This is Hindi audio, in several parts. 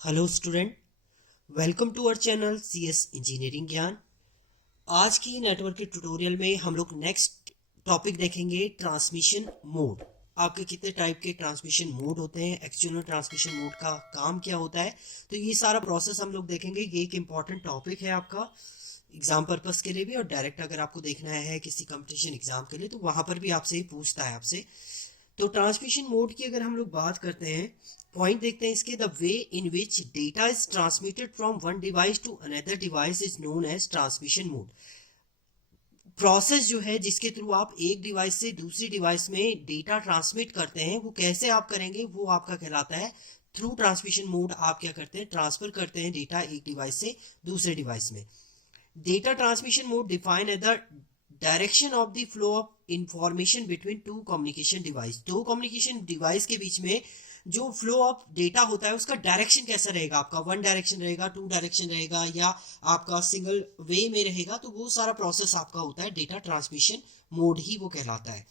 Hello student, welcome to our channel CS engineering Gyan. आज की नेटवर्क के ट्यूटोरियल में हम लोग नेक्स्ट टॉपिक देखेंगे ट्रांसमिशन मोड। आपके कितने टाइप के ट्रांसमिशन मोड होते हैं, एक्सटर्नल ट्रांसमिशन मोड का काम क्या होता है, तो ये सारा प्रोसेस हम लोग देखेंगे। ये एक इम्पॉर्टेंट टॉपिक है आपका एग्जाम पर्पस के लिए भी, और डायरेक्ट अगर आपको देखना है किसी कंपटीशन एग्जाम के लिए तो वहां पर भी आपसे ही पूछता है आपसे। तो ट्रांसमिशन मोड की अगर हम लोग बात करते हैं, पॉइंट देखते हैं इसके। The way in which data is transmitted from one device to another device is known as transmission mode. Process जो है जिसके थ्रू आप एक डिवाइस से दूसरी डिवाइस में डेटा ट्रांसमिट करते हैं, वो कैसे आप करेंगे, वो आपका कहलाता है थ्रू ट्रांसमिशन मोड। आप क्या करते हैं, ट्रांसफर करते हैं डेटा एक डिवाइस से दूसरे डिवाइस में। Data transmission mode defined as the direction of the flow of information between two communication device। दो communication device के बीच में जो फ्लो ऑफ डेटा होता है उसका डायरेक्शन कैसा रहेगा, आपका वन डायरेक्शन रहेगा, टू डायरेक्शन रहेगा, या आपका सिंगल वे में रहेगा, तो वो सारा प्रोसेस आपका होता है डेटा ट्रांसमिशन मोड ही वो कहलाता है।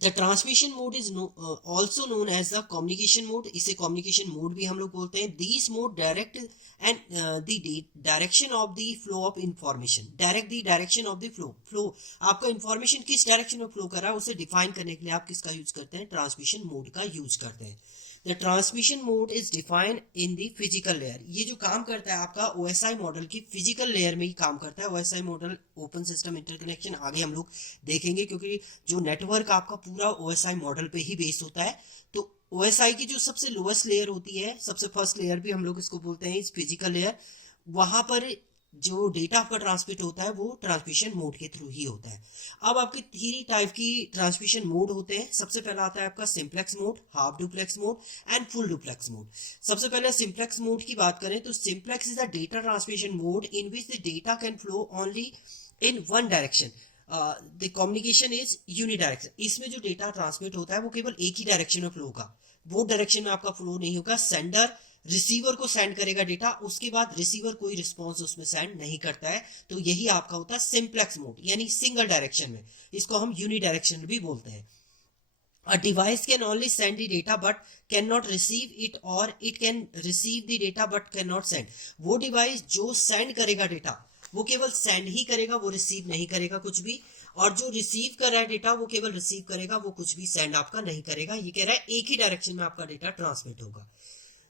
The transmission mode is also known as the communication mode. इसे कम्युनिकेशन मोड भी हम लोग बोलते हैं। This mode direct and the direction of the flow of information. Direct the direction of the flow आपका इंफॉर्मेशन किस डायरेक्शन में फ्लो कर रहा है उसे डिफाइन करने के लिए आप किसका यूज करते हैं, ट्रांसमिशन मोड का यूज करते हैं। The transmission mode is defined in the physical layer. ये जो काम करता है आपका ओएसआई मॉडल की फिजिकल लेयर में ही काम करता है। OSI model open system interconnection आगे हम लोग देखेंगे, क्योंकि जो नेटवर्क आपका पूरा ओएसआई मॉडल पे ही बेस्ड होता है। तो ओएसआई की जो सबसे लोएस्ट लेयर होती है, सबसे फर्स्ट लेयर भी हम लोग इसको बोलते हैं, इस फिजिकल लेयर, वहां पर जो डेटा आपका ट्रांसमिट होता है वो ट्रांसमिशन मोड के थ्रू ही होता है। अब आपके थ्री टाइप की ट्रांसमिशन मोड होते हैं। सबसे पहला आता है आपका simplex mode, half duplex mode and full duplex mode. सबसे पहले सिंप्लेक्स मोड की बात करें तो simplex is a data transmission mode in which the data can flow only in one direction. The communication is unidirection. इसमें जो डेटा ट्रांसमिट होता है वो केवल एक ही डायरेक्शन में फ्लो होगा, वो डायरेक्शन में आपका फ्लो नहीं होगा। सेंडर रिसीवर को सेंड करेगा डेटा, उसके बाद रिसीवर कोई रिस्पॉन्स उसमें सेंड नहीं करता है। तो यही आपका होता है सिंप्लेक्स मोड, यानी सिंगल डायरेक्शन में। इसको हम यूनिडायरेक्शन भी बोलते हैं। A device can only send the data but cannot receive it, or it can receive the data but cannot send। वो डिवाइस जो सेंड करेगा डेटा वो केवल सेंड ही करेगा, वो रिसीव नहीं करेगा कुछ भी। और जो रिसीव कर रहा है डेटा वो केवल रिसीव करेगा, वो कुछ भी सेंड आपका नहीं करेगा। ये कह रहा है एक ही डायरेक्शन में आपका डेटा ट्रांसमिट होगा।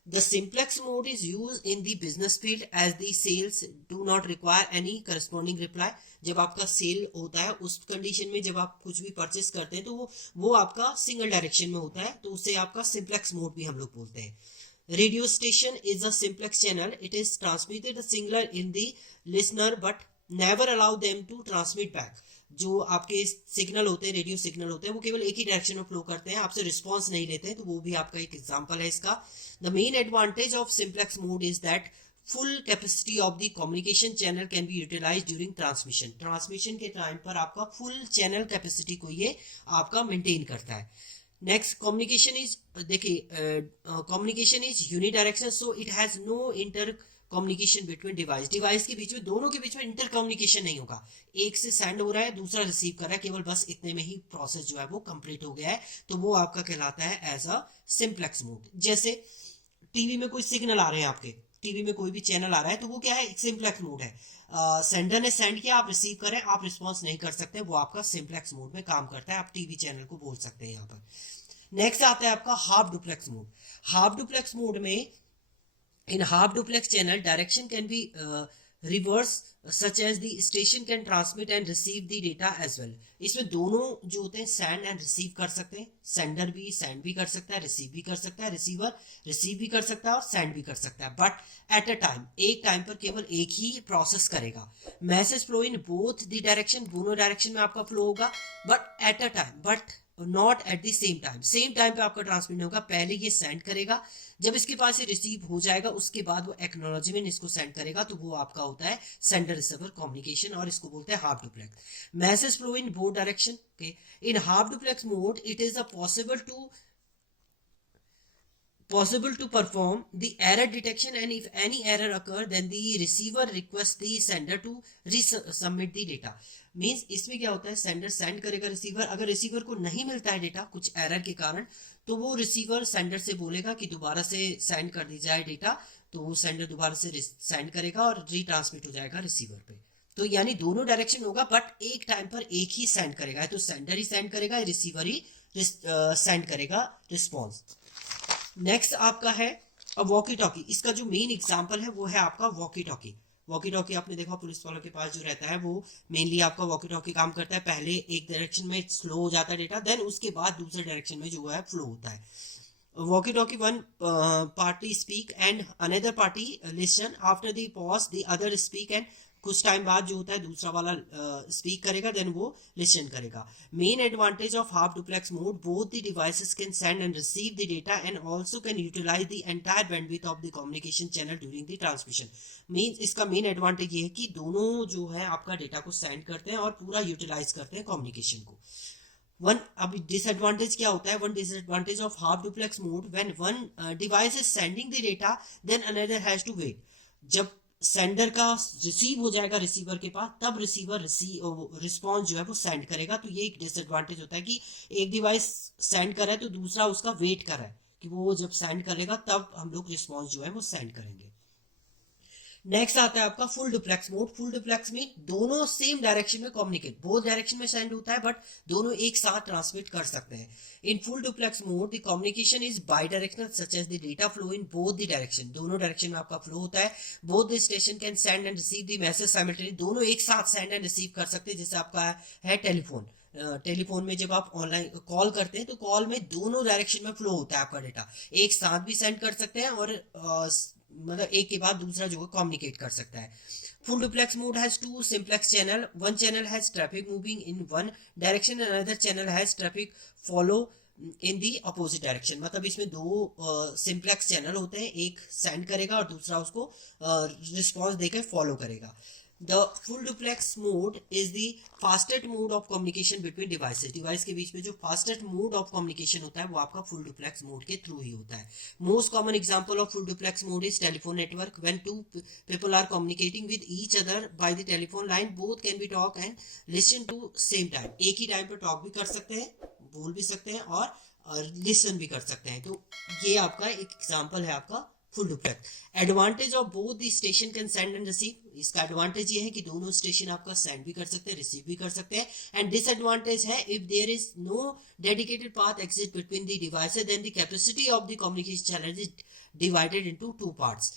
The simplex mode is used in the business field as the sales do not require any corresponding reply। जब आपका सेल होता है उस कंडीशन में, जब आप कुछ भी परचेस करते हैं तो वो आपका सिंगल डायरेक्शन में होता है, तो उसे आपका सिंप्लेक्स मोड भी हम लोग बोलते हैं। Radio station is a simplex channel. It is transmitted singular in the listener but never allow them to transmit back. जो आपके सिग्नल होते हैं, रेडियो सिग्नल होते हैं, वो केवल एक ही डायरेक्शन में फ्लो करते हैं, आपसे रिस्पॉन्स नहीं लेते हैं। तो वो भी आपका एक एग्जाम्पल है इसका। The main advantage of simplex mode is that full capacity of the communication channel can be utilize during transmission. Transmission के टाइम पर आपका फुल चैनल कैपेसिटी को ये आपका मेंटेन करता है। नेक्स्ट कम्युनिकेशन इज, देखिए communication is unidirection, so it has no inter communication between device. Device के बीच में, दोनों के बीच में इंटर कम्युनिकेशन नहीं होगा। एक से सेंड हो रहा है, दूसरा रिसीव कर रहा है, केवल बस इतने में ही प्रोसेस जो है वो कंप्लीट हो गया है। तो वो आपका कहलाता है एज अ सिंप्लेक्स मोड। जैसे टीवी में कोई सिग्नल आ रहे हैं, आपके टीवी में कोई भी चैनल आ रहा है, तो वो क्या है, एक सिंप्लेक्स मोड है। सेंडर ने सेंड किया, आप रिसीव करें, आप रिस्पॉन्स नहीं कर सकते, वो आपका सिंप्लेक्स मोड में काम करता है। आप टीवी चैनल को बोल सकते हैं यहाँ पर। नेक्स्ट आता है आपका half duplex mode. Half duplex mode में, in half duplex channel direction can be reverse, such as the station can transmit and receive the data as well। इसमें दोनों जो होते हैं सेंड एंड रिसीव कर सकते हैं। सेंडर भी सेंड भी कर सकता है, रिसीव भी कर सकता है, रिसीवर रिसीव भी कर सकता है और सेंड भी कर सकता है। बट एट अ टाइम, एक टाइम पर केवल एक ही प्रोसेस करेगा। Message flow in both the direction, दोनों डायरेक्शन में आपका फ्लो होगा, but at a time, but not at the same time. Same time पे आपका ट्रांसमिट होगा। पहले ये सेंड करेगा, जब इसके पास ये रिसीव हो जाएगा उसके बाद वो एक्नॉलेजमेंट इसको सेंड करेगा, तो वो आपका होता है सेंडर रिसीवर कम्युनिकेशन, और इसको बोलते हैं half duplex. Message flow in both direction. Okay, in half duplex mode it is a possible to possible to perform the error detection, and if any error occur then the receiver requests the sender to resubmit the data. Means इसमें क्या होता है, सेंडर सेंड करेगा रिसीवर, अगर रिसीवर को नहीं मिलता है डेटा कुछ एरर के कारण, तो वो रिसीवर सेंडर से बोलेगा कि दोबारा से सेंड कर दी जाए डेटा, तो वो सेंडर दोबारा से सेंड करेगा और रीट्रांसमिट हो जाएगा रिसीवर पे। तो यानी दोनों डायरेक्शन होगा, बट एक टाइम पर एक ही सेंड करेगा, तो सेंडर ही सेंड करेगा, रिसीवर ही सेंड करेगा रिस्पॉन्स। नेक्स्ट आपका है वॉकी टॉकी। इसका जो मेन एग्जांपल है वो है आपका वॉकी टॉकी। वॉकी टॉकी आपने देखा पुलिस वालों के पास जो रहता है वो मेनली आपका वॉकी टॉकी काम करता है, पहले एक डायरेक्शन में स्लो हो जाता है डेटा, देन उसके बाद दूसरे डायरेक्शन में जो है फ्लो होता है। Walkie talkie one party speak and another party listen, after the pause the other speak, and कुछ टाइम बाद जो होता है दूसरा वाला स्पीक करेगा, देन वो लिसन करेगा। Main advantage of half duplex mode, both the devices can send and receive the data and also can utilize the entire bandwidth of the communication channel during the transmission. Means इसका मेन एडवांटेज ये है कि दोनों जो है आपका डेटा को सेंड करते हैं और पूरा यूटिलाइज करते हैं कम्युनिकेशन को। वन अब डिसएडवांटेज क्या होता है, one disadvantage of half duplex mode, when one device is sending the data then another has to wait. जब सेंडर का रिसीव हो जाएगा रिसीवर के पास, तब रिसीवर रिस्पॉन्स जो है वो सेंड करेगा। तो ये एक डिसएडवांटेज होता है कि एक डिवाइस सेंड कर रहा है तो दूसरा उसका वेट कर रहा है कि वो जब सेंड करेगा तब हम लोग रिस्पॉन्स जो है वो सेंड करेंगे। नेक्स्ट आता है आपका full duplex mode. Full duplex में दोनों सेम डायरेक्शन में कम्युनिकेट, बोथ डायरेक्शन में सेंड होता है बट दोनों एक साथ ट्रांसमिट कर सकते हैं। In full duplex mode the communication is bidirectional such as the data flow in both the direction, दोनों डायरेक्शन में आपका फ्लो होता है। Both the station can send and receive the message simultaneously, दोनों एक साथ सेंड एंड रिसीव कर सकते हैं। जैसे आपका है टेलीफोन, टेलीफोन में जब आप ऑनलाइन कॉल करते हैं तो कॉल में दोनों डायरेक्शन में फ्लो होता है आपका डेटा, एक साथ भी सेंड कर सकते हैं और मतलब एक के बाद दूसरा जो है कम्युनिकेट कर सकता है। Full duplex mode has two simplex channel, one channel has traffic moving in one direction and another channel has traffic follow in the opposite direction. मतलब इसमें दो सिंप्लेक्स चैनल होते हैं, एक सेंड करेगा और दूसरा उसको रिस्पॉन्स देकर फॉलो करेगा। The full duplex mode is the fastest mode of communication between devices. Device के बीच में जो fastest mode of communication होता है वो आपका full duplex mode के थ्रू ही होता है। Most common example of full duplex mode is telephone network. When two people are communicating with each other by the telephone line, both can be talk and listen to same time. एक ही टाइम पे टॉक भी कर सकते हैं, बोल भी सकते हैं और लिसन भी कर सकते हैं। तो ये आपका एक एग्जाम्पल है आपका full duplex. Advantage of both the station can send and receive, इसका एडवांटेज ये है कि दोनों स्टेशन आपका सेंड भी कर सकते हैं, रिसीव भी कर सकते हैं। एंड डिसएडवांटेज है if there is no dedicated path exit between the devices then the capacity of the communication channel is divided into two parts.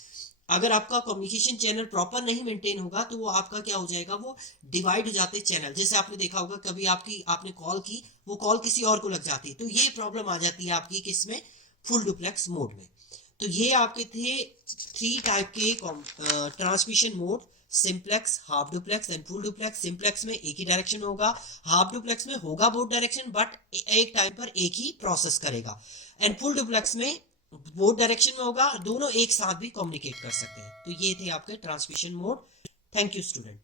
अगर आपका कम्युनिकेशन चैनल प्रॉपर नहीं मेंटेन होगा तो वो आपका क्या हो जाएगा, वो डिवाइड हो जाते हैं चैनल। जैसे आपने देखा होगा कभी आपने कॉल की, वो कॉल किसी और को लग जाती है, तो ये प्रॉब्लम आ जाती है आपकी किसमें, फुल डुप्लेक्स मोड में। तो ये आपके थे 3 टाइप के transmission mode, simplex, half duplex and full duplex. Simplex में एक ही डायरेक्शन होगा, हाफ डुप्लेक्स में होगा बोथ डायरेक्शन बट एक टाइम पर एक ही प्रोसेस करेगा, एंड फुल डुप्लेक्स में बोथ डायरेक्शन में होगा, दोनों एक साथ भी कम्युनिकेट कर सकते हैं। तो ये थे आपके transmission mode. Thank you student.